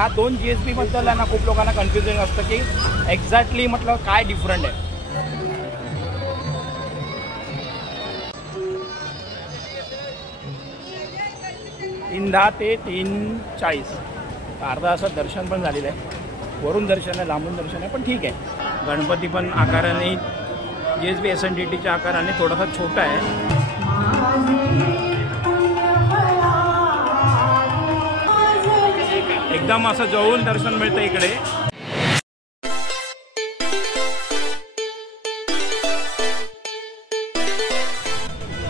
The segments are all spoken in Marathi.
ह्या दोन GSB बद्दल आहे ना खूप लोकांना कन्फ्युजन असतं की एक्झॅक्टली म्हटलं काय डिफरंट आहे. तीन 10 ते 3:40 अर्धा असं दर्शन पण झालेलं आहे. वरून दर्शन आहे, लांबून दर्शन आहे, पण ठीक आहे. गणपती पण आकाराने GSB SNDTच्या आकाराने थोडासा छोटा आहे. एकदम असं जवळून दर्शन मिळतं इकडे.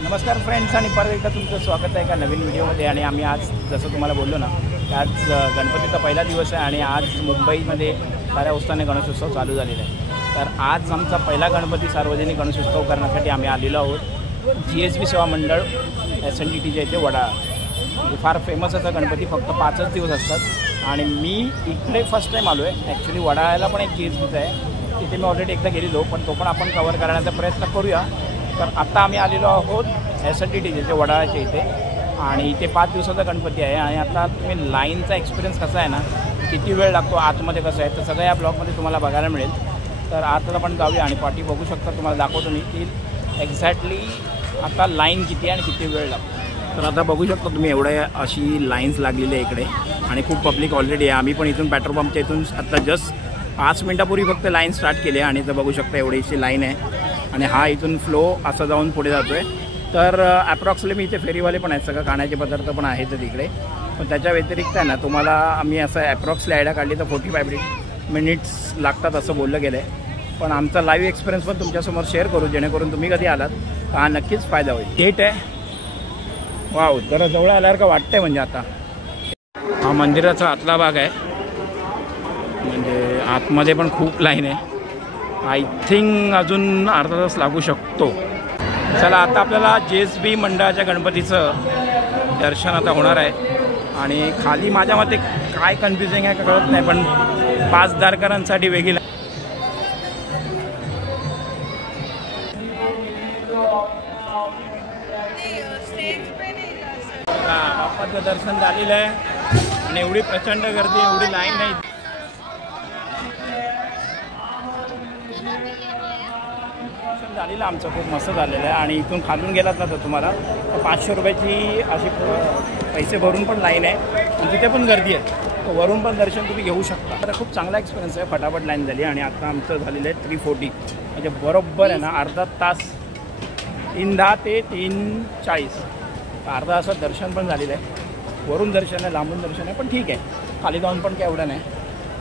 नमस्कार फ्रेंड्स, आणि परत एकदा तुमचं स्वागत आहे एका नवीन व्हिडिओमध्ये. आणि आम्ही आज जसं तुम्हाला बोललो ना की आज गणपतीचा पहिला दिवस आहे आणि आज मुंबईमध्ये साऱ्या उत्साहाने गणेशोत्सव चालू झालेला आहे. तर आज आमचा पहिला गणपती सार्वजनिक गणेशोत्सव करण्यासाठी आम्ही आलेलो आहोत GSB सेवा मंडळ SNDTच्या इथे वडाळा. फार फेमस असा गणपती, फक्त 5च दिवस असतात. आणि मी इकडे फर्स्ट टाईम आलो आहे. ॲक्च्युली वडाळ्याला पण एक GSBचा आहे, तिथे मी ऑलरेडी एकदा गेलेलो, पण तो पण आपण कवर करण्याचा प्रयत्न करूया. तर आत्ता आम्ही आलेलो आहोत SNDTच्या वडाळ्याच्या इथे, आणि इथे 5 दिवसाचा गणपती आहे. आणि आता तुम्ही लाईनचा एक्सपिरियन्स कसा आहे ना, किती वेळ लागतो, आतमध्ये कसं आहे, तर सगळं या ब्लॉगमध्ये तुम्हाला बघायला मिळेल. तर आतला पण जाऊया आणि पाठी बघू शकता, तुम्हाला दाखवतो मी की एक्झॅक्टली आता लाईन किती आहे आणि किती वेळ लागतो. तर आता बघू शकता तुम्ही एवढ्या अशी लाईन्स लागलेली आहे इकडे, आणि खूप पब्लिक ऑलरेडी आहे. आम्ही पण इथून पेट्रोल पंपच्या इथून आत्ता जस्ट 5 मिनटापूर्वी फक्त लाईन स्टार्ट केली आहे, आणि तर बघू शकता एवढीशी लाईन आहे. आणि हा इथून फ्लो असं जाऊन पुढे जातो आहे. तर ॲप्रॉक्सिमेटली इथे फेरीवाले पण आहेत, सगळं खाण्याचे पदार्थ पण आहेत तिकडे. पण त्याच्या व्यतिरिक्त आहे ना, तुम्हाला आम्ही असं ॲप्रॉक्सली आयडिया काढली तर 45 मिनिट्स लागतात असं बोललं गेलं आहे. पण आमचा लाईव्ह एक्सपिरियन्स पण तुमच्यासमोर शेअर करू, जेणेकरून तुम्ही कधी आलात तर हा नक्कीच फायदा होईल. डेट आहे, वाव, जरा जवळ आल्यावर का वाटतंय. म्हणजे आता हा मंदिराचा आतला भाग आहे, म्हणजे आतमध्ये पण खूप लाईन आहे. आय थिंक अजून अर्धा तास लागू शकतो. चला, आता आपल्याला GSB मंडळाच्या गणपतीचं दर्शन आता होणार आहे. आणि खाली माझ्या मते काय कन्फ्युजिंग आहे का कळत नाही, पण 5 दारकरांसाठी वेगळी बाप्पाचं दर्शन झालेलं आहे. आणि एवढी प्रचंड गर्दी, एवढी लाईन नाही. दर्शन झालेलं आमचं खूप मस्त झालेलं आहे. आणि इथून खालून गेलात ना तर तुम्हाला 500 रुपयाची अशी पैसे भरून पण लाईन आहे, आणि तिथे पण गर्दी आहे. तर वरून पण दर्शन तुम्ही घेऊ शकता. तर खूप चांगला एक्सपिरियन्स आहे. फटाफट लाईन झाली. आणि आता आमचं झालेलं आहे 340, म्हणजे बरोबर आहे ना अर्धा तास. 3:10 ते 3:40 अर्धा असं दर्शन पण झालेलं आहे. वरून दर्शन आहे, लांबून दर्शन आहे, पण ठीक आहे. खाली जाऊन पण काय एवढं नाही.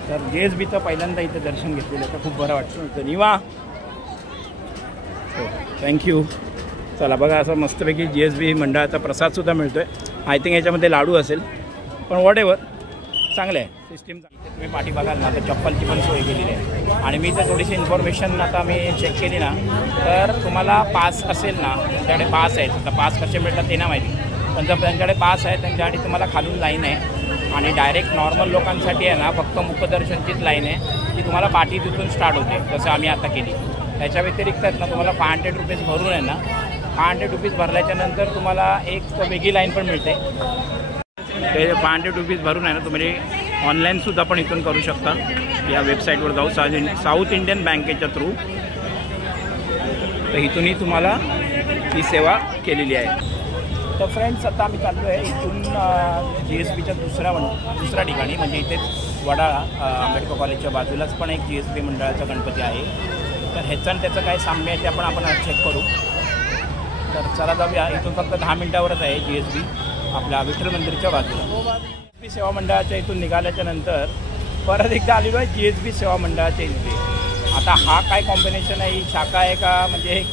तर GSBचं पहिल्यांदा इथं दर्शन घेतलेलं आहे, तर खूप बरं वाटतं. धन्यवा, थँक्यू. चला बघा, असं मस्तपैकी GSB मंडळाचा प्रसादसुद्धा मिळतो आहे. आय थिंक याच्यामध्ये लाडू असेल, पण वॉटेवर चांगलं आहे. सिस्टीम तुम्ही पाठी बघाल ना तर चप्पलची पण सोय केलेली आहे. आणि मी तर थोडीशी इन्फॉर्मेशन आता मी चेक केली ना, तर तुम्हाला पास असेल ना, त्यांच्याकडे पास आहेत. आता पास कसे मिळतात ते ना माहिती, पण जर त्यांच्याकडे पास आहे त्यांच्यासाठी तुम्हाला खालून लाईन आहे. आणि डायरेक्ट नॉर्मल लोकांसाठी आहे ना फक्त मुखदर्शनचीच लाईन आहे, ती तुम्हाला पाठी तिथून स्टार्ट होते, जसं आम्ही आता केली. त्याच्या व्यतिरिक्त आहेत ना तुम्हाला 500 रुपीज भरून आहे ना, 500 रुपीज भरल्याच्यानंतर तुम्हाला एक वेगळी लाईन पण मिळते. ते 500 रुपीज भरून आहे ना तुम्ही ऑनलाईनसुद्धा पण इथून करू शकता. या वेबसाईटवर जाऊ, साऊथ इंडियन बँकेच्या थ्रू. तर इथूनही तुम्हाला ही सेवा केलेली आहे. तर फ्रेंड्स, आता आम्ही चाललो आहे इथून GSBच्या दुसऱ्या ठिकाणी, म्हणजे इथेच वडाळा आंबेडकर कॉलेजच्या बाजूलाच पण एक GSB मंडळाचा गणपती आहे. तर ह्याचं आणि त्याचं काय साम्य आहे ते आपण चेक करू. तर चला जाऊया. इथून फक्त 10 मिनटावरच आहे GSB आपल्या विठ्ठल मंदिरच्या बाजूला. GSB सेवा मंडळाच्या इथून निघाल्याच्या नंतर परत एकदा आलेलो आहे GSB सेवा मंडळाच्या इथे. आता हा काय कॉम्बिनेशन आहे, ही शाखा आहे का, म्हणजे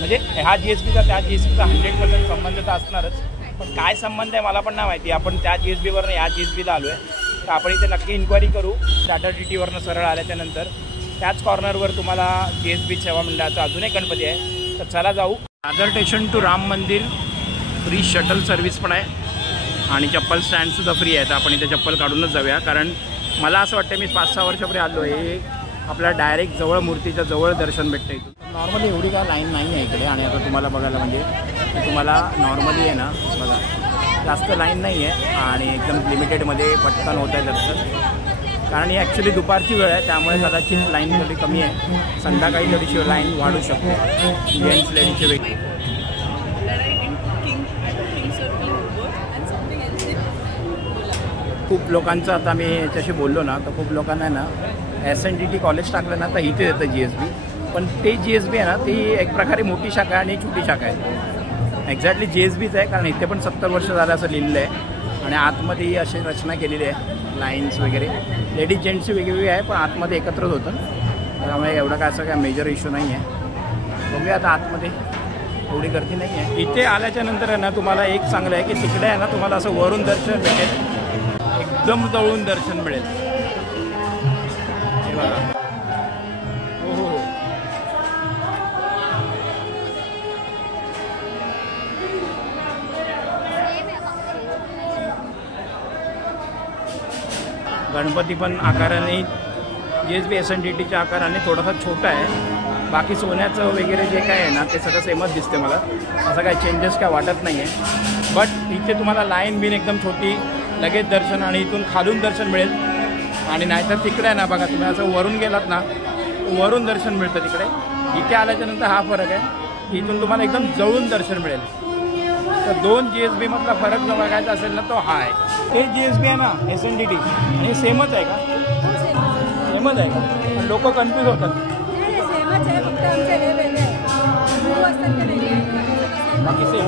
ह्या GSBचा त्या GSBचा 100% संबंध तर असणारच, पण काय संबंध आहे मला पण नाही माहिती. आपण त्या GSBवरनं ह्या GSBला आलो आहे, तर आपण इथे नक्की इन्क्वायरी करू. टाटा TTवरनं सरळ आल्याच्यानंतर त्याच कॉर्नरवर तुम्हाला GSB सेवा मंडळाचा अजून एक गणपती आहे. तर चला जाऊ. दादर स्टेशन टू राम मंदिर फ्री शटल सर्व्हिस पण आहे, आणि चप्पल स्टँडसुद्धा फ्री आहे. तर आपण इथे चप्पल काढूनच जाऊया, कारण मला असं वाटतं मी 5-6 वर्षापूर्वी आलो आहे, आपल्याला डायरेक्ट जवळ मूर्तीच्या जवळ दर्शन भेटतं इथून. नॉर्मली एवढी काय लाईन नाही आहे इकडे. आणि आता तुम्हाला बघायला म्हणजे तुम्हाला नॉर्मली आहे ना बघा जास्त लाईन नाही आहे आणि एकदम लिमिटेडमध्ये पटकन होत आहे दर्शन. कारण ही ॲक्च्युली दुपारची वेळ आहे त्यामुळे कदाचित लाईन थोडी कमी आहे. संध्याकाळी थोडीशी लाईन वाढू शकते जेंट्स लेडीजचे वेगळे. खूप लोकांचं आता मी याच्याशी बोललो ना तर खूप लोकांना ना SNDT कॉलेज टाकलं ना तर इथे येतं GSB. पण ते GSB आहे ना ती एक प्रकारे मोठी शाखा आहे आणि छोटी शाखा आहे. एक्झॅक्टली GSBच आहे कारण इथे पण 70 वर्ष झालं असं लिहिलेलं आहे आणि आतमध्ये अशी रचना केलेली आहे लाईन्स वगैरे. लेडीज जेंट्सची वेगवेगळी आहे पण आतमध्ये एकत्रच होतं त्यामुळे एवढं काय असं काय मेजर इश्यू नाही आहे. बघूया आता आतमध्ये एवढी गर्दी नाही आहे. इथे आल्याच्या नंतर आहे ना तुम्हाला एक चांगलं आहे की तिकडे आहे ना तुम्हाला असं वरून दर्शन भेटेल, एकदम जवळून दर्शन मिळेल. हे बघा. हो हो गणपती पण आकाराने GSB SNDTच्या आकाराने थोडासा छोटा आहे. बाकी सोन्याचं वगैरे जे काय आहे ना ते सगळं सेमच दिसते मला. असं काय चेंजेस काय वाटत नाही आहे. बट इथे तुम्हाला लाईन बिन एकदम छोटी, लगेच दर्शन आणि इथून खालून दर्शन मिळेल. आणि नाहीतर तिकडे आहे ना बघा तुम्ही असं वरून गेलात ना वरून दर्शन मिळतं तिकडे. इथे आल्याच्यानंतर हा फरक आहे, इथून तुम्हाला एकदम जवळून दर्शन मिळेल. तर दोन GSB मधला फरक जर बघायचा असेल ना तो हा आहे. हे GSB आहे ना SNDT आणि सेमच आहे का? सेमच आहे का? लोक कन्फ्यूज होतात. बाकी सेम.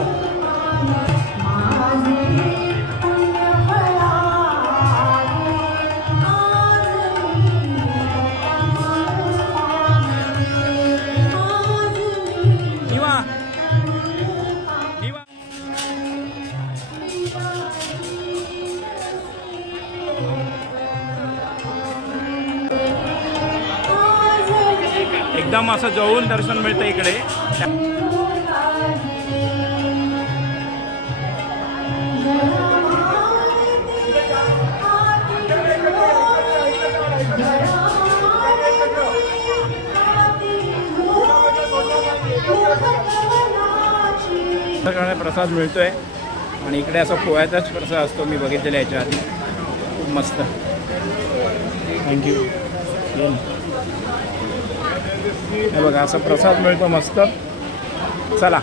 एकदम असं जवळून दर्शन मिळतं इकडे. प्रसाद मिळतोय आणि इकडे असा पोह्याचाच प्रसाद असतो. मी बघितलेला याच्या आधी. खूप मस्त. थँक्यू. हे बघा असं प्रसाद मिळतो मस्त. चला.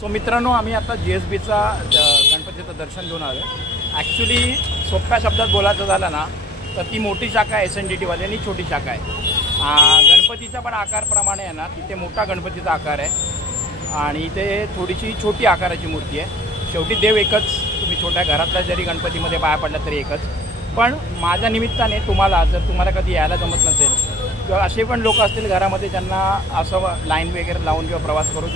सो मित्रांनो आम्ही आता GSBचा गणपतीचं दर्शन घेऊन आलो. ॲक्च्युली सोप्या शब्दात बोलायचं झालं ना तर ती मोठी शाखा आहे SNDTवाली आणि छोटी शाखा आहे. गणपतीचा पण आकारप्रमाणे आहे ना तिथे मोठा गणपतीचा आकार आहे आणि इथे थोडीशी छोटी आकाराची मूर्ती आहे. शेवटी देव एकच. तुम्ही छोट्या घरातल्या जरी गणपतीमध्ये पाया पडला तरी एकच. पण माझ्या निमित्ताने तुम्हाला जर तुम्हाला कधी यायला जमत नसेल किंवा असे पण लोक असतील घरामध्ये ज्यांना असं लाईन वगैरे लावून किंवा प्रवास करून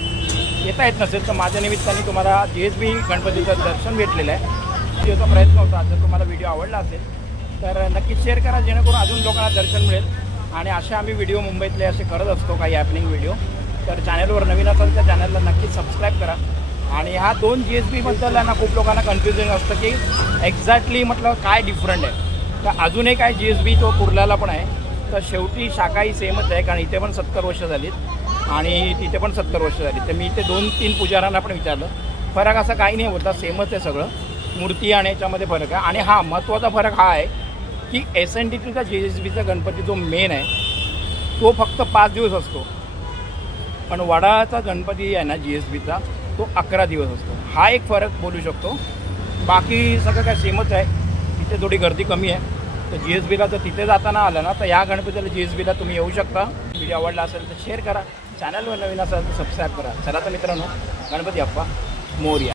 येता येत नसेल तर माझ्या निमित्ताने तुम्हाला GSB गणपतीचं दर्शन भेटलेलं आहे. व्हिडिओचा प्रयत्न होता. जर तुम्हाला व्हिडिओ आवडला असेल तर नक्कीच शेअर करा जेणेकरून अजून लोकांना दर्शन मिळेल. आणि असे आम्ही व्हिडिओ मुंबईतले असे करत असतो काही हॅपनिंग व्हिडिओ. तर चॅनलवर नवीन असेल तर चॅनलला नक्कीच सबस्क्राईब करा. आणि ह्या दोन GSBबद्दल ना खूप लोकांना कन्फ्युजन असतं की एक्झॅक्टली म्हटलं काय डिफरंट आहे. तर अजून एक आहे GSB तो कुर्ल्याला पण आहे. तर शेवटी शाखाही सेमच आहे कारण इथे पण 70 वर्ष झालीत आणि तिथे पण 70 वर्ष झाली. तर मी इथे 2-3 पुजाऱ्यांना पण विचारलं. फरक असा काही नाही होता, सेमच आहे सगळं. मूर्ती आणि याच्यामध्ये फरक आहे. आणि हा महत्त्वाचा फरक हा आहे की SNDTचा GSBचा गणपती जो मेन आहे तो फक्त 5 दिवस असतो. पण वडाचा गणपती आहे ना GSBचा तो 11 दिवस असतो. हा एक फरक बोलू शकतो. बाकी सगळं काय सेमच आहे. तिथे थोडी गर्दी कमी आहे. तर GSBला जर तिथे जाताना आलं ना तर या गणपतीला GSBला तुम्ही येऊ शकता. व्हिडिओ आवडला असेल तर शेअर करा. चॅनलवर नवीन असेल तर सबस्क्राईब करा. चला तर मित्रांनो गणपती बाप्पा मोरया.